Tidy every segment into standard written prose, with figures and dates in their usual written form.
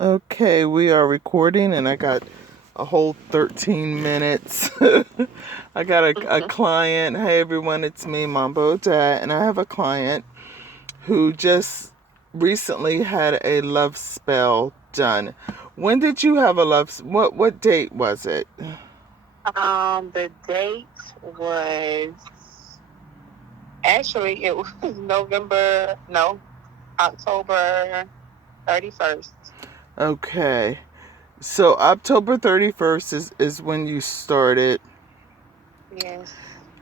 Okay, we are recording, and I got a whole 13 minutes. I got a client. Hey, everyone, it's me, Mambo, Odette, and I have a client who just recently had a love spell done. When did you have a what date was it? The date was actually it was October 31st. Okay. So October 31st is when you started. Yes.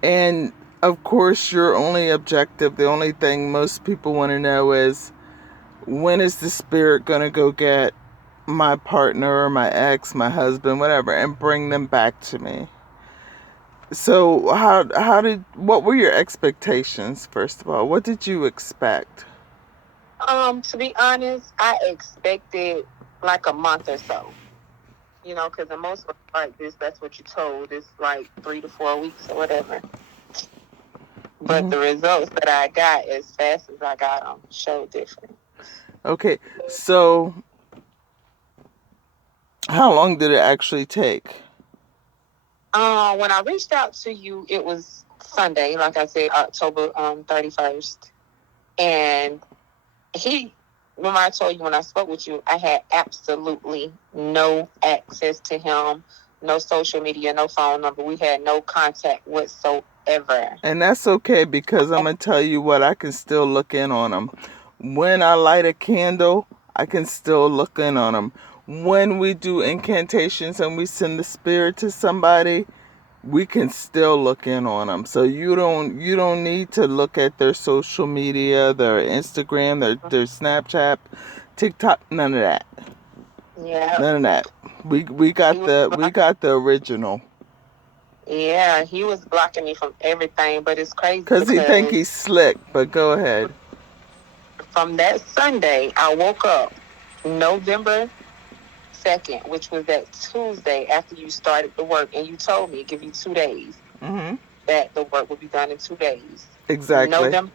And of course, your only objective, the only thing most people want to know is, when is the spirit going to go get my partner or my ex, my husband, whatever, and bring them back to me? So what were your expectations, first of all? What did you expect? To be honest, I expected like a month or so. Because in most work like this, that's what you're told. It's like 3 to 4 weeks or whatever. But Hmm. the results that I got, as fast as I got them, showed different. Okay, so how long did it actually take? When I reached out to you, it was Sunday, like I said, October 31st. And he, remember I told you when I spoke with you, I had absolutely no access to him, no social media, no phone number. We had no contact whatsoever. And that's okay, because I'm going to tell you what, I can still look in on them. When I light a candle, I can still look in on them. When we do incantations and we send the spirit to somebody, we can still look in on them. So you don't need to look at their social media, their Instagram, their Snapchat, TikTok, none of that. Yeah. None of that. We He got was the original. yeah, he was blocking me from everything, but it's crazy Cause he think because he's slick, but go ahead. from that Sunday, I woke up November 2nd, which was that Tuesday after you started the work, and you told me give you 2 days Hmm. that the work would be done in 2 days. Exactly. November,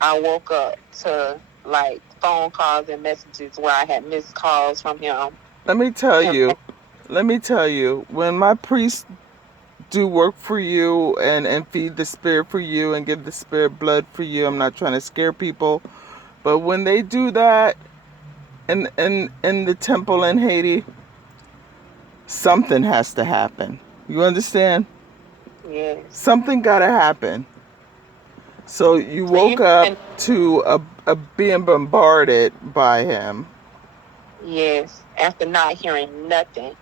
I woke up to like phone calls and messages where I had missed calls from him. Let me tell Him, you. Let me tell you. When my priests do work for you and feed the spirit for you and give the spirit blood for you, I'm not trying to scare people, but when they do that in the temple in Haiti, something has to happen. You understand? yes. Something gotta happen. So you So woke up to a being bombarded by him. yes, after not hearing nothing,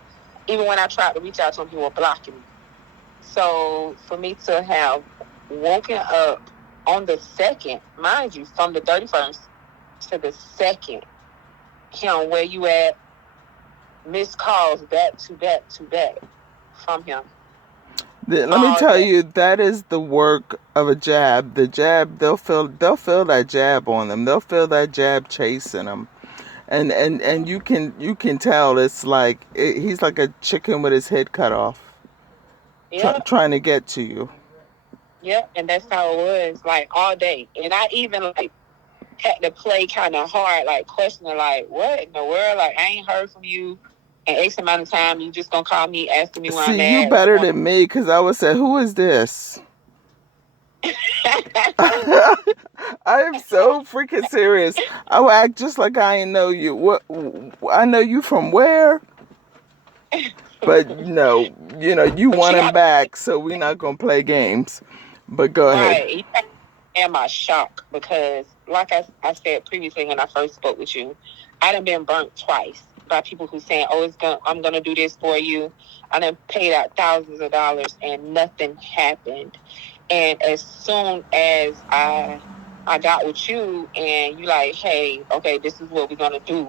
even when I tried to reach out to him, he was blocking me. So for me to have woken up on the second, mind you, from the 31st to the second, him where you at, missed calls back to back to back from him Let me all tell day. you, that is the work of a jab. The jab, they'll feel that jab on them. They'll feel that jab chasing them, and you can tell it's like he's like a chicken with his head cut off, Yep, trying to get to you. yep, and that's how it was like all day. And I even like had to play kind of hard, like questioning, like what in the world? Like I ain't heard from you in X amount of time. You just gonna call me asking me where See, I'm you at? better than me, because I would say, who is this? I am so freaking serious. I would act just like I ain't know you. What? I know you from where? But no, you But want you him got back, so we're not gonna play games. But go ahead. right. You understand my shock because, like I said previously when I first spoke with you, I done been burnt twice by people who saying, "Oh, I'm gonna do this for you." I done paid out thousands of dollars and nothing happened. And as soon as I got with you and you like, "Hey, okay, this is what we're gonna do.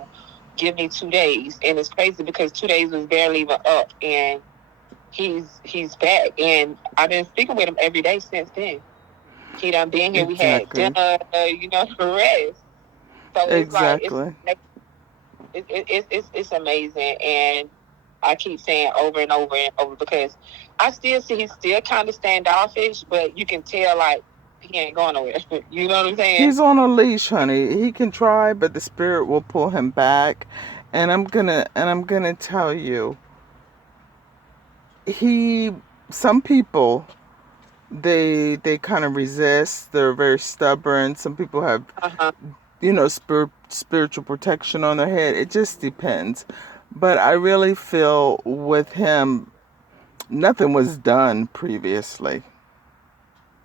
Give me 2 days." And it's crazy because 2 days was barely even up, and he's back, and I've been speaking with him every day since then. He done been here. We had Exactly. dinner, the rest. So it's like Exactly. it's amazing, and I keep saying over and over and over because I still see he's still kind of standoffish, but you can tell like he ain't going nowhere. You know what I'm saying? He's on a leash, honey. He can try, but the spirit will pull him back. And I'm gonna tell you, he some people they kind of resist. They're very stubborn. Some people have, Uh-huh. spiritual protection on their head. It just depends. But I really feel with him, nothing was done previously.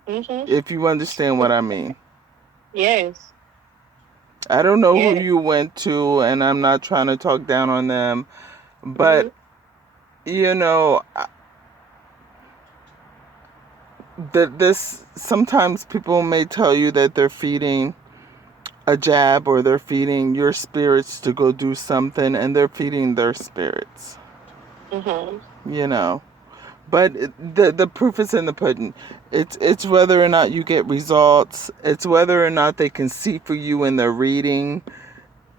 Mhm. If you understand what I mean. Yes. I don't know who Yes. you went to, and I'm not trying to talk down on them, but Mhm. you know, that this sometimes people may tell you that they're feeding a jab or they're feeding your spirits to go do something, and they're feeding their spirits, Mhm. you know. But the proof is in the pudding. It's whether or not you get results. It's whether or not they can see for you in their reading.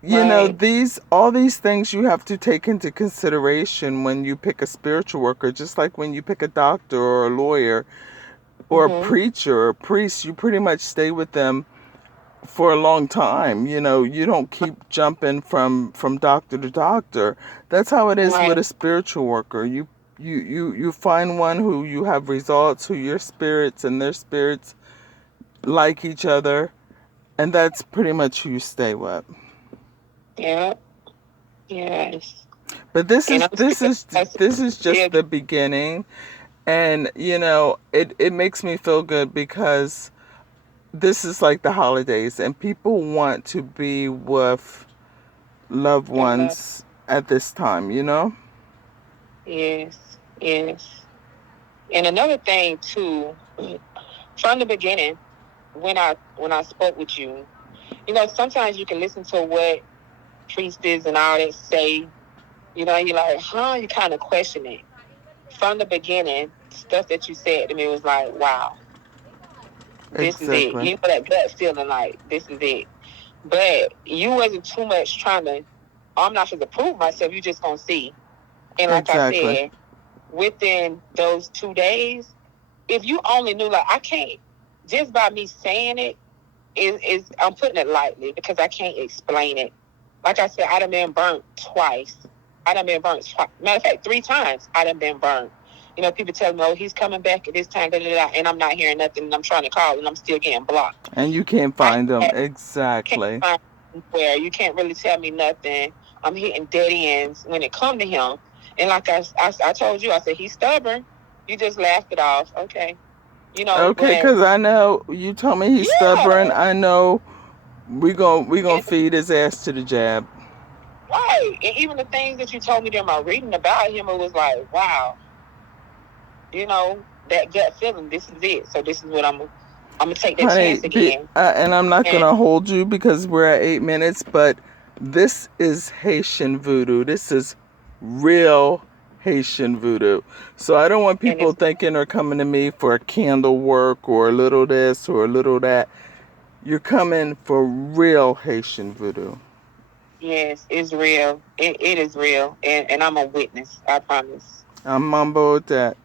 Right. These all these things you have to take into consideration when you pick a spiritual worker, just like when you pick a doctor or a lawyer or a Mhm. preacher or a priest. You pretty much stay with them for a long time. You don't keep jumping from doctor to doctor. That's how it is with Right. a spiritual worker. You find one who you have results, who your spirits and their spirits like each other, and that's pretty much who you stay with. Yeah. Yes. But this And is I'm this still is that's this is still just the beginning, and it makes me feel good because this is like the holidays, and people want to be with loved the love. ones at this time. Yes. Yes. And another thing too, from the beginning, when I spoke with you, sometimes you can listen to what priestess and all that say. You're like, huh? You kind of question it. From the beginning, stuff that you said to me was like, wow, this is it. Exactly. That gut feeling like this is it. But you wasn't too much trying to. I'm not going to prove myself. You just gonna see. And like I Exactly. said, within those 2 days, if you only knew, like I can't, just by me saying it is I'm putting it lightly because I can't explain it. Like I said, I done been burnt twice. I done been burnt twice. Matter of fact, 3 times I done been burnt. People tell me, oh, he's coming back at this time, da, da, da, and I'm not hearing nothing, and I'm trying to call, and I'm still getting blocked. And you can't I find them. can't Exactly. find where you can't really tell me nothing. I'm hitting dead ends when it come to him. And like I told you, I said, he's stubborn. You just laughed it off. Okay. Okay, But because I know you told me he's stubborn. yeah. I know we gonna And feed his ass to the jab. right. And even the things that you told me during my reading about him, it was like, wow, that gut feeling, this is it. So this is what I'm gonna take that Honey, chance again. and I'm not And gonna hold you because we're at 8 minutes, but this is Haitian voodoo. This is real Haitian voodoo. So I don't want and people it's thinking or coming to me for a candle work or a little this or a little that. You're coming for real Haitian voodoo. yes, it's real. It is real. And I'm a witness, I promise. I'm Mambo Odette.